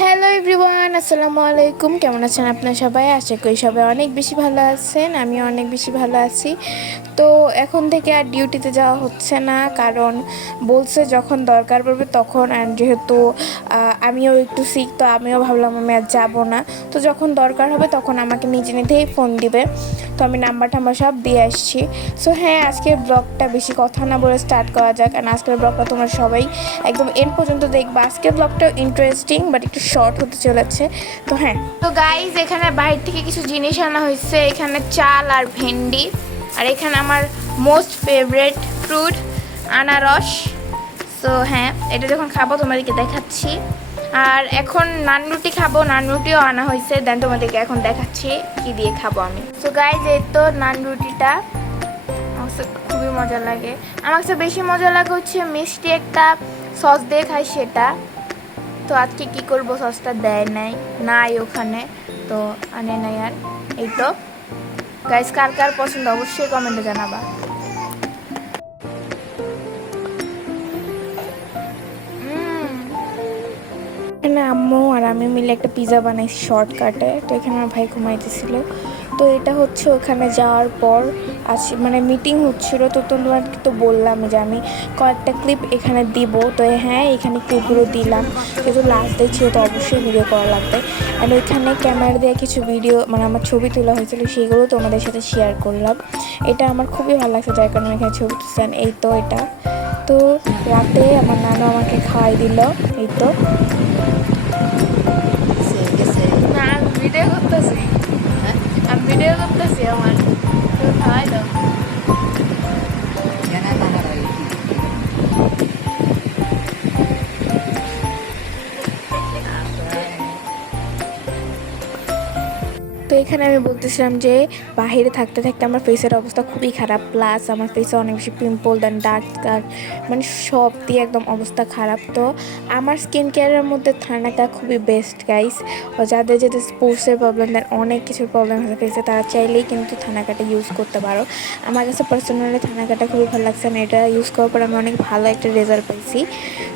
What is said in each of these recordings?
Hello everyone, আসসালামু আলাইকুম। কেমন আছেন আপনারা সবাই? আশা করি সবাই অনেক বেশি ভালো আছেন। আমিও অনেক বেশি ভালো আছি। তো এখন থেকে আর ডিউটিতে যাওয়া হচ্ছে না, কারণ বলছে যখন দরকার পড়বে তখন। আর যেহেতু আমিও একটু সিক, তো আমিও ভাবলাম আমি আর যাবো না। তো যখন দরকার হবে তখন আমাকে নিজে নিজেই ফোন দিবে। তো আমি নাম্বার টাম্বার সব দিয়ে আসছি। সো হ্যাঁ, আজকের ব্লগটা বেশি কথা না বলে স্টার্ট করা যাক। কারণ আজকের ব্লগটা তোমরা সবাই একদম এন্ড পর্যন্ত দেখবা। আজকের ব্লগটাও ইন্টারেস্টিং বাট একটু শর্ট হতে চলেছে। তো হ্যাঁ, তো গাইজ এখানে বাইরে থেকে কিছু জিনিস আনা হয়েছে। এখানে চাল আর ভেন্ডি, আর এখানে আমার মোস্ট ফেভারিট ফ্রুট আনারস। সো হ্যাঁ, এটা যখন খাবো তোমাদেরকে দেখাচ্ছি। আর এখন নান রুটি খাবো, নান রুটিও আনা হয়েছে। দেন তোমাদেরকে এখন দেখাচ্ছি কি দিয়ে খাবো আমি। সো গাইজ এই তো নান রুটিটা, আমার কাছে খুবই মজা লাগে। আমার কাছে বেশি মজা লাগে হচ্ছে মিষ্টি একটা সস দিয়ে খাই সেটা। তো আজকে কি করব, সসটা দেয় নাই ওখানে, তো আনে নাই। আর এই তো গাইস, কার কার পছন্দ অবশ্যই কমেন্টে জানাবা। এখানে আম্মু আর আমি মিলে একটা পিৎজা বানাইছি শর্টকাটে। তো এখানে আমার ভাই ঘুমাইতেছিল। তো এটা হচ্ছে ওখানে যাওয়ার পর মানে মিটিং হচ্ছিল। তো তোমাকে তো বললাম যে আমি কয়েকটা ক্লিপ এখানে দিব। তো হ্যাঁ, এখানে ক্লিপগুলো দিলাম, কিন্তু লাস্ট ডে ছিল তো অবশ্যই ভিডিও করা লাগবে। অ্যান্ড ওইখানে ক্যামেরা দিয়ে কিছু ভিডিও মানে আমার ছবি তোলা হয়েছিল, সেইগুলো তোমাদের সাথে শেয়ার করলাম। এটা আমার খুবই ভালো লাগছে, যার কারণে এখানে ছবি তুলছেন। এই তো এটা তো রাতে আমার নানু আমাকে খাওয়াই দিল। এই তো ভিডিও করতেছি, আমি ভিডিও করতেছি আমার, তো খাওয়াই দাও। তো এখানে আমি বলতেছিলাম যে বাহিরে থাকতে থাকতে আমার ফেসের অবস্থা খুবই খারাপ, প্লাস আমার ফেসে অনেক বেশি পিম্পল দেন ডার্ক স্কার, মানে সব দিয়ে একদম অবস্থা খারাপ। তো আমার স্কিন কেয়ারের মধ্যে থানাটা খুবই বেস্ট গাইস। যাদের যাদের স্পোর্টসের প্রবলেম দেন, অনেক কিছুর প্রবলেম হয়ে ফেসে, তারা চাইলেই কিন্তু থানাকাটা ইউজ করতে পারো। আমার কাছে পার্সোনালি থানাকাটা খুবই ভালো লাগছে। আমি এটা ইউজ করার পর আমি অনেক ভালো একটা রেজাল্ট পাইছি।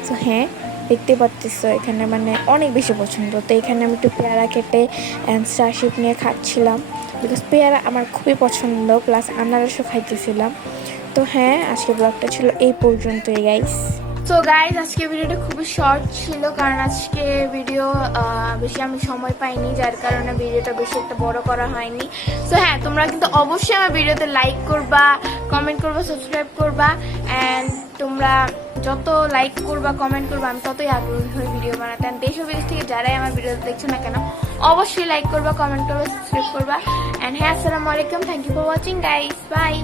তো হ্যাঁ, দেখতে পাচ্ছিস এখানে মানে অনেক বেশি পছন্দ। তো এখানে আমি একটু পেয়ারা কেটে স্টারশিপ নিয়ে খাচ্ছিলাম, বিকজ পেয়ারা আমার খুবই পছন্দ, প্লাস আনারসও খাইতেছিলাম। তো হ্যাঁ, আজকে ব্লগটা ছিল এই পর্যন্তই গাইস। তো গাইজ আজকে ভিডিওটা খুবই শর্ট ছিল, কারণ আজকে ভিডিও বেশি আমি সময় পাইনি, যার কারণে ভিডিওটা বেশি একটা বড় করা হয়নি। তো হ্যাঁ, তোমরা কিন্তু অবশ্যই আমার ভিডিওতে লাইক করবা, কমেন্ট করবা, সাবস্ক্রাইব করবা। অ্যান্ড তোমরা যত লাইক করবা, কমেন্ট করবা, আমি ততই আগ্রহী হই ভিডিও বানাতে। অ্যান্ড দেশ ও বিদেশ থেকে যারাই আমার ভিডিওতে দেখছো না কেন, অবশ্যই লাইক করবা, কমেন্ট করবা, সাবস্ক্রাইব করবা। অ্যান্ড হ্যাঁ, আসসালামু আলাইকুম, thank you for watching guys, by.